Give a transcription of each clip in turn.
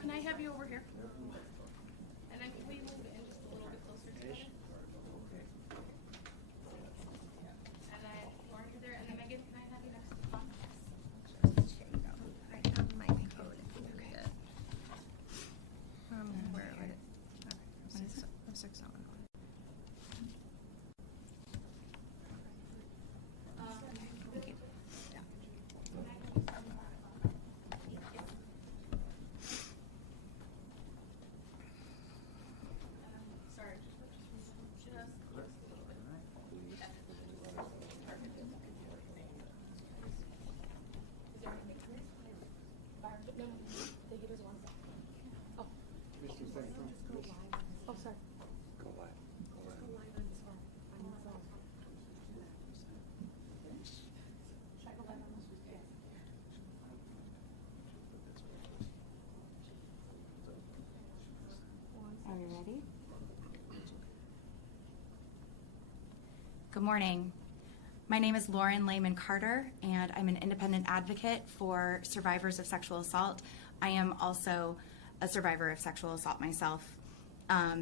Can I have you over here? And then can we move in just a little bit closer together? And then Lauren, you're there, and then Megan, can I have you next to Tom? I have my code. Okay. Where would it? What is it? 601. Thank you. Sorry, just a little bit. Perfect. Is there anything? No, they give us one. Oh. Oh, sorry. Go live. Should I go live on this? Yeah. Are we ready? Good morning. My name is Lauren Lehman Carter, and I'm an independent advocate for survivors of sexual assault. I am also a survivor of sexual assault myself.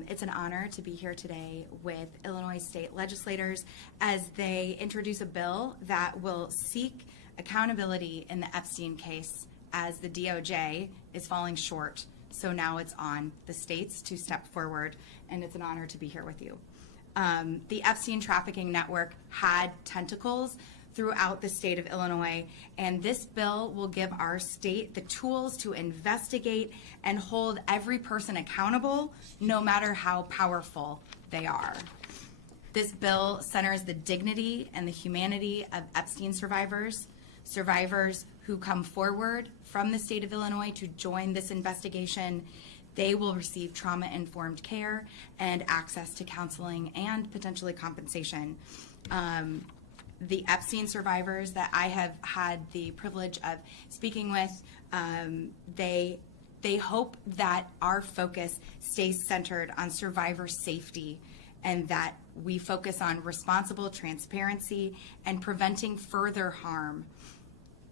It's an honor to be here today with Illinois state legislators as they introduce a bill that will seek accountability in the Epstein case, as the DOJ is falling short. So now it's on the states to step forward, and it's an honor to be here with you. The Epstein trafficking network had tentacles throughout the state of Illinois, and this bill will give our state the tools to investigate and hold every person accountable, no matter how powerful they are. This bill centers the dignity and the humanity of Epstein survivors, survivors who come forward from the state of Illinois to join this investigation. They will receive trauma-informed care and access to counseling and potentially compensation. The Epstein survivors that I have had the privilege of speaking with, they hope that our focus stays centered on survivor safety and that we focus on responsible transparency and preventing further harm.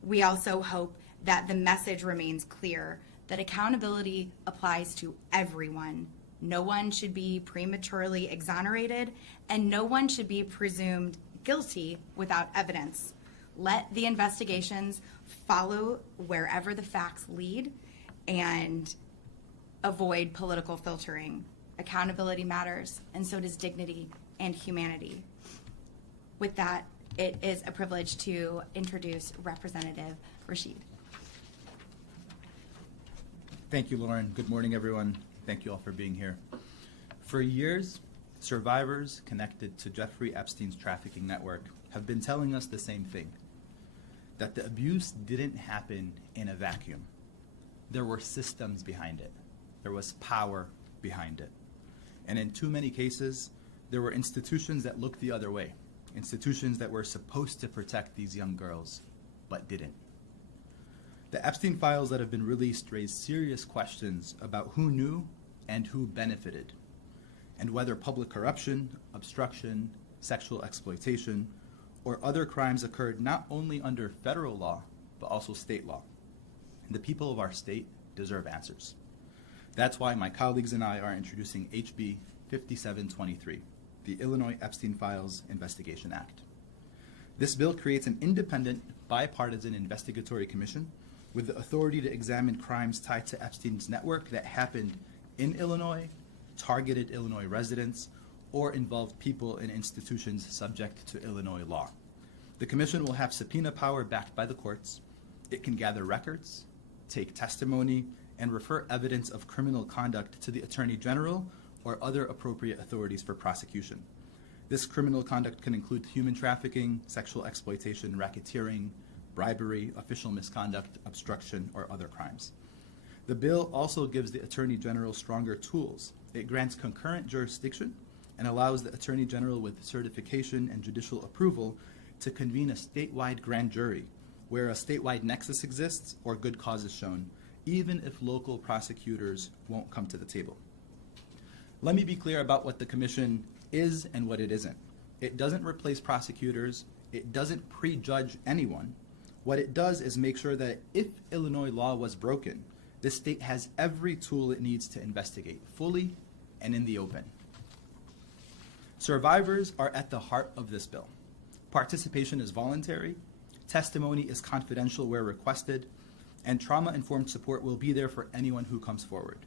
We also hope that the message remains clear that accountability applies to everyone. No one should be prematurely exonerated, and no one should be presumed guilty without evidence. Let the investigations follow wherever the facts lead and avoid political filtering. Accountability matters, and so does dignity and humanity. With that, it is a privilege to introduce Representative Rashid. Thank you, Lauren. Good morning, everyone. Thank you all for being here. For years, survivors connected to Jeffrey Epstein's trafficking network have been telling us the same thing, that the abuse didn't happen in a vacuum. There were systems behind it. There was power behind it. And in too many cases, there were institutions that looked the other way, institutions that were supposed to protect these young girls, but didn't. The Epstein files that have been released raise serious questions about who knew and who benefited, and whether public corruption, obstruction, sexual exploitation, or other crimes occurred not only under federal law, but also state law. And the people of our state deserve answers. That's why my colleagues and I are introducing HB 5723, the Illinois Epstein Files Investigation Act. This bill creates an independent, bipartisan investigatory commission with the authority to examine crimes tied to Epstein's network that happened in Illinois, targeted Illinois residents, or involved people and institutions subject to Illinois law. The commission will have subpoena power backed by the courts. It can gather records, take testimony, and refer evidence of criminal conduct to the Attorney General or other appropriate authorities for prosecution. This criminal conduct can include human trafficking, sexual exploitation, racketeering, bribery, official misconduct, obstruction, or other crimes. The bill also gives the Attorney General stronger tools. It grants concurrent jurisdiction and allows the Attorney General with certification and judicial approval to convene a statewide grand jury where a statewide nexus exists or good cause is shown, even if local prosecutors won't come to the table. Let me be clear about what the commission is and what it isn't. It doesn't replace prosecutors. It doesn't prejudge anyone. What it does is make sure that if Illinois law was broken, this state has every tool it needs to investigate fully and in the open. Survivors are at the heart of this bill. Participation is voluntary, testimony is confidential where requested, and trauma-informed support will be there for anyone who comes forward.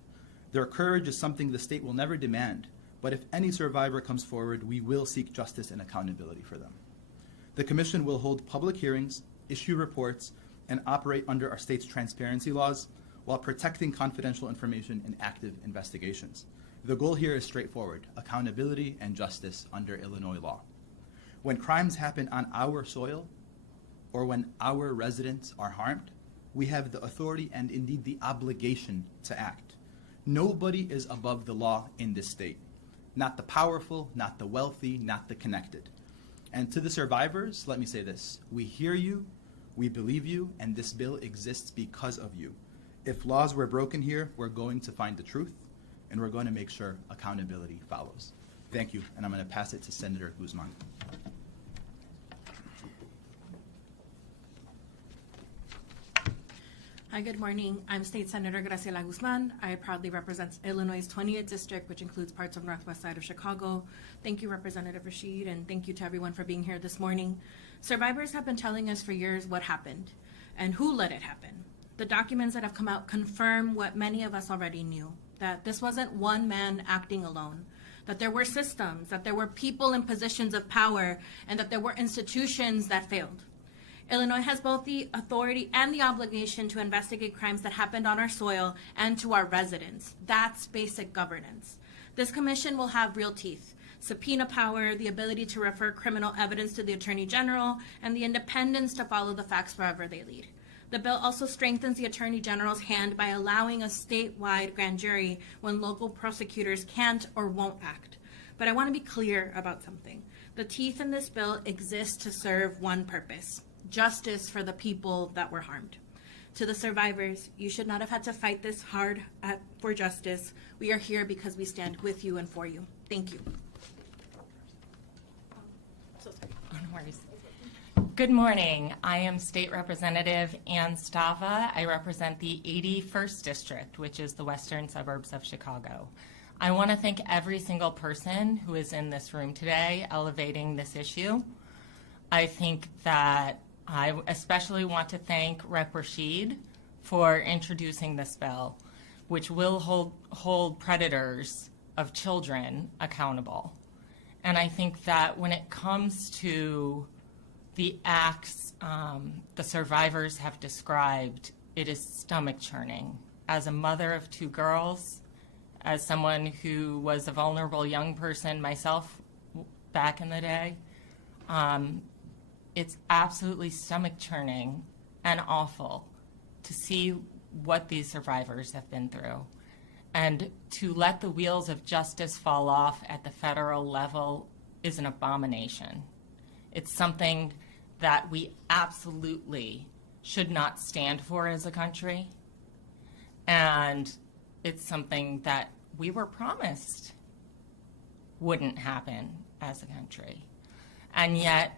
Their courage is something the state will never demand, but if any survivor comes forward, we will seek justice and accountability for them. The Commission will hold public hearings, issue reports, and operate under our state's transparency laws while protecting confidential information in active investigations. The goal here is straightforward: accountability and justice under Illinois law. When crimes happen on our soil, or when our residents are harmed, we have the authority and indeed the obligation to act. Nobody is above the law in this state. Not the powerful, not the wealthy, not the connected. And to the survivors, let me say this: we hear you, we believe you, and this bill exists because of you. If laws were broken here, we're going to find the truth, and we're going to make sure accountability follows. Thank you, and I'm going to pass it to Senator Guzman. Hi, good morning. I'm State Senator Graciela Guzman. I proudly represent Illinois' 20th District, which includes parts of northwest side of Chicago. Thank you, Representative Rashid, and thank you to everyone for being here this morning. Survivors have been telling us for years what happened and who let it happen. The documents that have come out confirm what many of us already knew, that this wasn't one man acting alone, that there were systems, that there were people in positions of power, and that there were institutions that failed. Illinois has both the authority and the obligation to investigate crimes that happened on our soil and to our residents. That's basic governance. This commission will have real teeth: subpoena power, the ability to refer criminal evidence to the Attorney General, and the independence to follow the facts wherever they lead. The bill also strengthens the Attorney General's hand by allowing a statewide grand jury when local prosecutors can't or won't act. But I want to be clear about something. The teeth in this bill exist to serve one purpose: justice for the people that were harmed. To the survivors, you should not have had to fight this hard for justice. We are here because we stand with you and for you. Thank you. So sorry. No worries. Good morning. I am State Representative Ann Stava. I represent the 81st District, which is the western suburbs of Chicago. I want to thank every single person who is in this room today elevating this issue. I think that I especially want to thank Rep. Rashid for introducing this bill, which will hold predators of children accountable. And I think that when it comes to the acts the survivors have described, it is stomach churning. As a mother of two girls, as someone who was a vulnerable young person myself back in the day, it's absolutely stomach churning and awful to see what these survivors have been through. And to let the wheels of justice fall off at the federal level is an abomination. It's something that we absolutely should not stand for as a country. And it's something that we were promised wouldn't happen as a country. And yet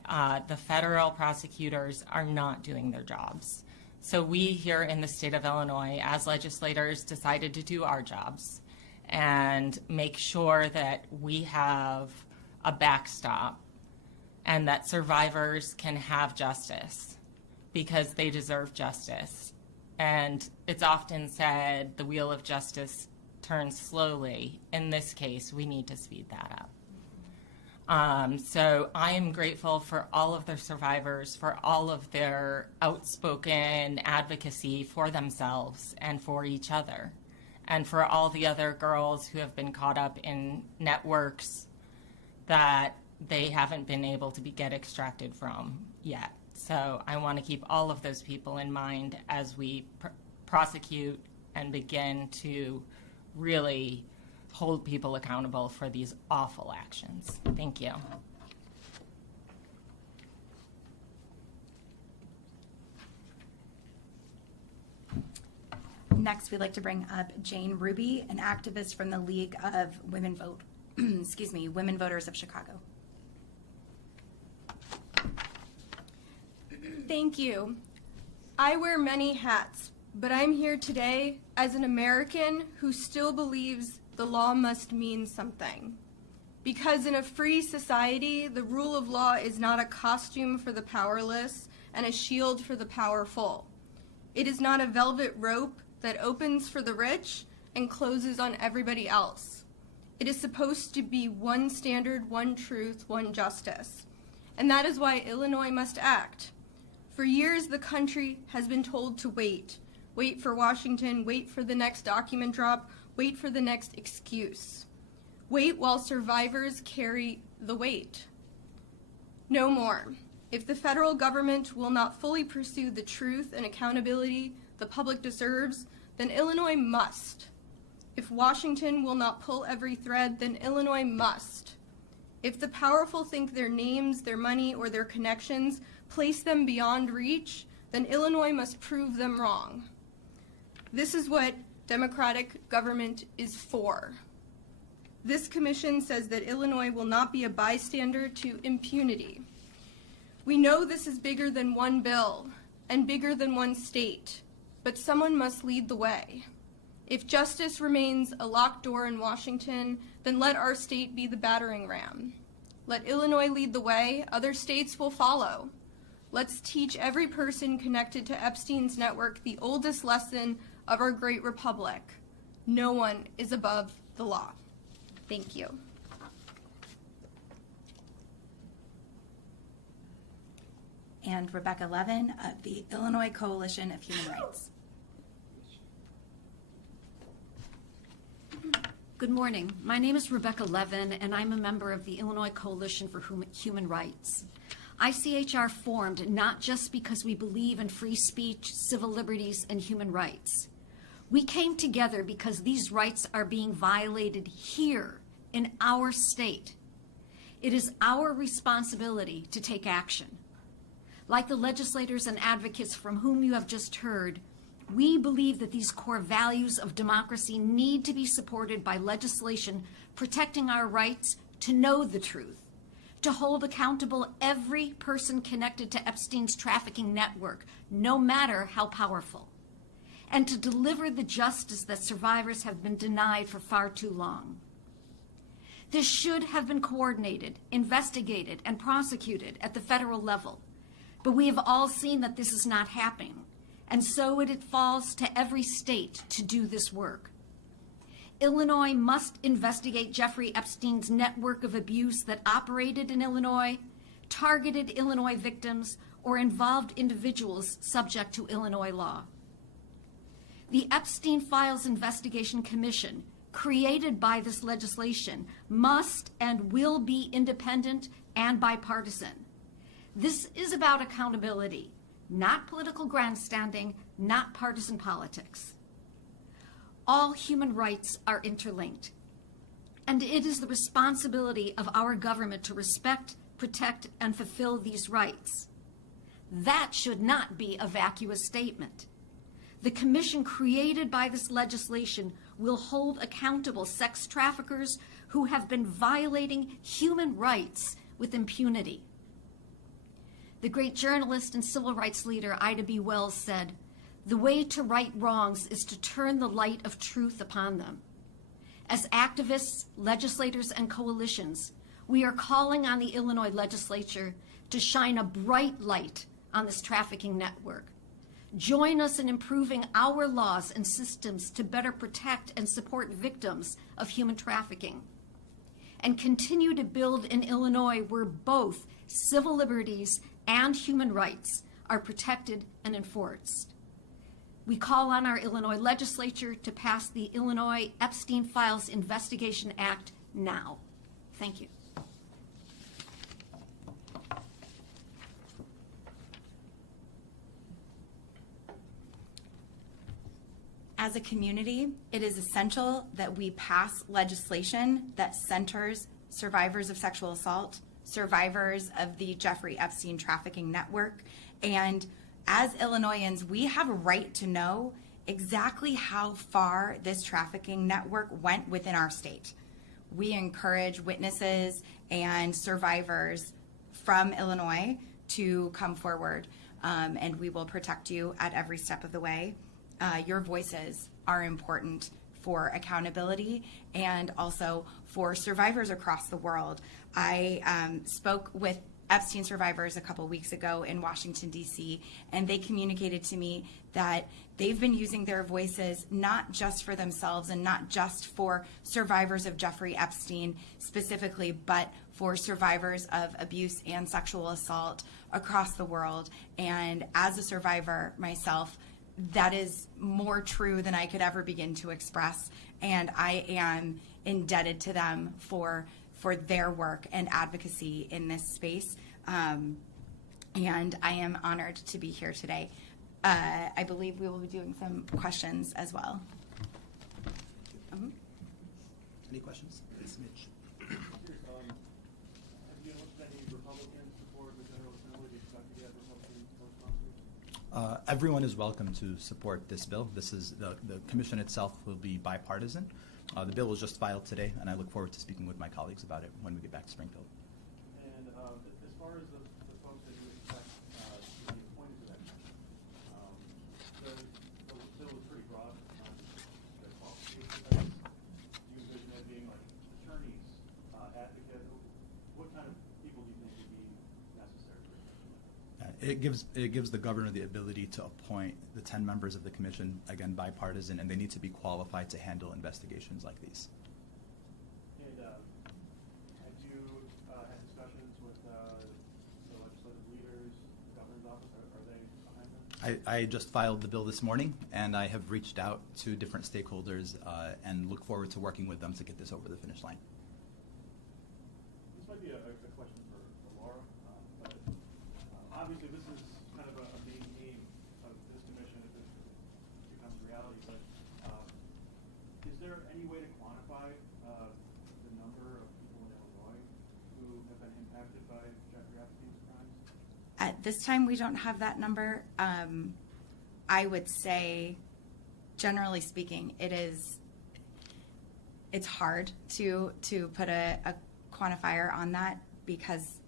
the federal prosecutors are not doing their jobs. So we here in the state of Illinois, as legislators, decided to do our jobs and make sure that we have a backstop and that survivors can have justice because they deserve justice. And it's often said the wheel of justice turns slowly. In this case, we need to speed that up. So I am grateful for all of the survivors, for all of their outspoken advocacy for themselves and for each other, and for all the other girls who have been caught up in networks that they haven't been able to get extracted from yet. So I want to keep all of those people in mind as we prosecute and begin to really hold people accountable for these awful actions. Thank you. Next, we'd like to bring up Jane Ruby, an activist from the League of Women Vote, Women Voters of Chicago. Thank you. I wear many hats, but I'm here today as an American who still believes the law must mean something. Because in a free society, the rule of law is not a costume for the powerless and a shield for the powerful. It is not a velvet rope that opens for the rich and closes on everybody else. It is supposed to be one standard, one truth, one justice. And that is why Illinois must act. For years, the country has been told to wait. Wait for Washington, wait for the next document drop, wait for the next excuse. Wait while survivors carry the weight. No more. If the federal government will not fully pursue the truth and accountability the public deserves, then Illinois must. If Washington will not pull every thread, then Illinois must. If the powerful think their names, their money, or their connections place them beyond reach, then Illinois must prove them wrong. This is what democratic government is for. This commission says that Illinois will not be a bystander to impunity. We know this is bigger than one bill and bigger than one state, but someone must lead the way. If justice remains a locked door in Washington, then let our state be the battering ram. Let Illinois lead the way, other states will follow. Let's teach every person connected to Epstein's network the oldest lesson of our great republic. No one is above the law. Thank you. And Rebecca Levin of the Illinois Coalition of Human Rights. Good morning. My name is Rebecca Levin, and I'm a member of the Illinois Coalition for Human Rights. ICHR formed not just because we believe in free speech, civil liberties, and human rights. We came together because these rights are being violated here in our state. It is our responsibility to take action. Like the legislators and advocates from whom you have just heard, we believe that these core values of democracy need to be supported by legislation protecting our rights to know the truth, to hold accountable every person connected to Epstein's trafficking network, no matter how powerful, and to deliver the justice that survivors have been denied for far too long. This should have been coordinated, investigated, and prosecuted at the federal level, but we have all seen that this is not happening. And so it falls to every state to do this work. Illinois must investigate Jeffrey Epstein's network of abuse that operated in Illinois, targeted Illinois victims, or involved individuals subject to Illinois law. The Epstein Files Investigation Commission, created by this legislation, must and will be independent and bipartisan. This is about accountability, not political grandstanding, not partisan politics. All human rights are interlinked, and it is the responsibility of our government to respect, protect, and fulfill these rights. That should not be a vacuous statement. The commission created by this legislation will hold accountable sex traffickers who have been violating human rights with impunity. The great journalist and civil rights leader Ida B. Wells said, "The way to right wrongs is to turn the light of truth upon them." As activists, legislators, and coalitions, we are calling on the Illinois legislature to shine a bright light on this trafficking network. Join us in improving our laws and systems to better protect and support victims of human trafficking. And continue to build an Illinois where both civil liberties and human rights are protected and enforced. We call on our Illinois legislature to pass the Illinois Epstein Files Investigation Act now. Thank you. As a community, it is essential that we pass legislation that centers survivors of sexual assault, survivors of the Jeffrey Epstein trafficking network, and as Illinoisans, we have a right to know exactly how far this trafficking network went within our state. We encourage witnesses and survivors from Illinois to come forward, and we will protect you at every step of the way. your voices are important for accountability and also for survivors across the world. I spoke with Epstein survivors a couple weeks ago in Washington, D.C., and they communicated to me that they've been using their voices not just for themselves and not just for survivors of Jeffrey Epstein specifically, but for survivors of abuse and sexual assault across the world. And as a survivor myself, that is more true than I could ever begin to express. And I am indebted to them for their work and advocacy in this space. And I am honored to be here today. I believe we will be doing some questions as well. Any questions? Yes, Mitch. Have you looked at any Republican support in the General Assembly? Do you expect to get Republican co-sponsors? Everyone is welcome to support this bill. This is the commission itself will be bipartisan. The bill was just filed today, and I look forward to speaking with my colleagues about it when we get back to Springfield. And as far as the folks that you expect to be appointed to that commission, the bill is pretty broad on their qualifications. Do you envision it being like attorneys, advocates? What kind of people do you think would be necessary for a commission like that? It gives the governor the ability to appoint the 10 members of the commission, again, bipartisan, and they need to be qualified to handle investigations like these. And have you had discussions with the legislative leaders, the governor's office? Are they behind them? I just filed the bill this morning, and I have reached out to different stakeholders and look forward to working with them to get this over the finish line. This might be a question for Laura, but obviously this is kind of a main aim of this commission if it becomes reality. But is there any way to quantify the number of people in Illinois who have been impacted by Jeffrey Epstein's crimes? At this time, we don't have that number. I would say, generally speaking, it's hard to put a quantifier on that because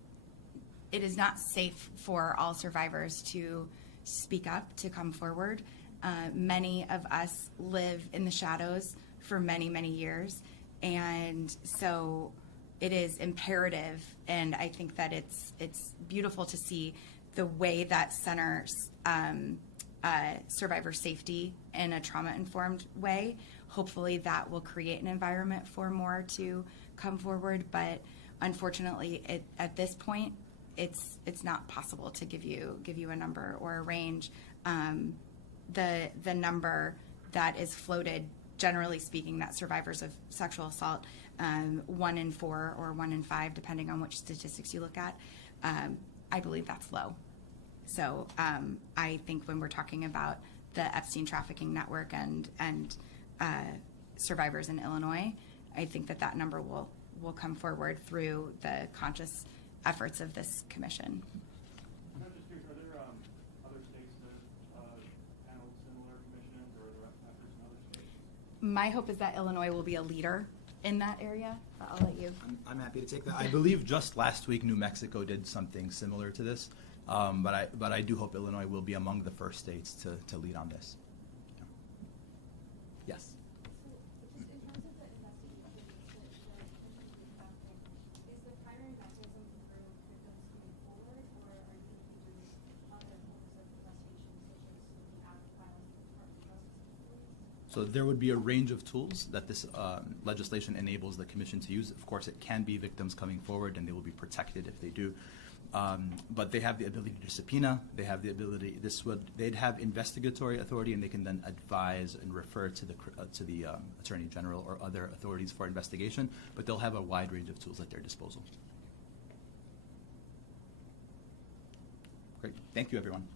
it is not safe for all survivors to speak up, to come forward. Many of us live in the shadows for many, many years, and so it is imperative, and I think that it's beautiful to see the way that centers survivor safety in a trauma-informed way. Hopefully that will create an environment for more to come forward, but unfortunately at this point it's not possible to give you a number or a range. The number that is floated, generally speaking, that survivors of sexual assault, 1 in 4 or 1 in 5, depending on which statistics you look at, I believe that's low. So I think when we're talking about the Epstein trafficking network and survivors in Illinois, I think that number will come forward through the conscious efforts of this commission. I'm just curious, are there other states that handle similar commissions, or are there efforts in other states? My hope is that Illinois will be a leader in that area. I'll let you. I'm happy to take that. I believe just last week New Mexico did something similar to this, but I do hope Illinois will be among the first states to lead on this. Yeah. Yes. So, just in terms of the investigation, is the primary mechanism for victims coming forward, or are you doing other forms of investigation, such as looking at the files of the Department of Justice? So there would be a range of tools that this legislation enables the commission to use. Of course, it can be victims coming forward, and they will be protected if they do. But they have the ability to subpoena. They have the ability. They'd have investigatory authority, and they can then advise and refer to the Attorney General or other authorities for investigation. But they'll have a wide range of tools at their disposal. Great. Thank you, everyone.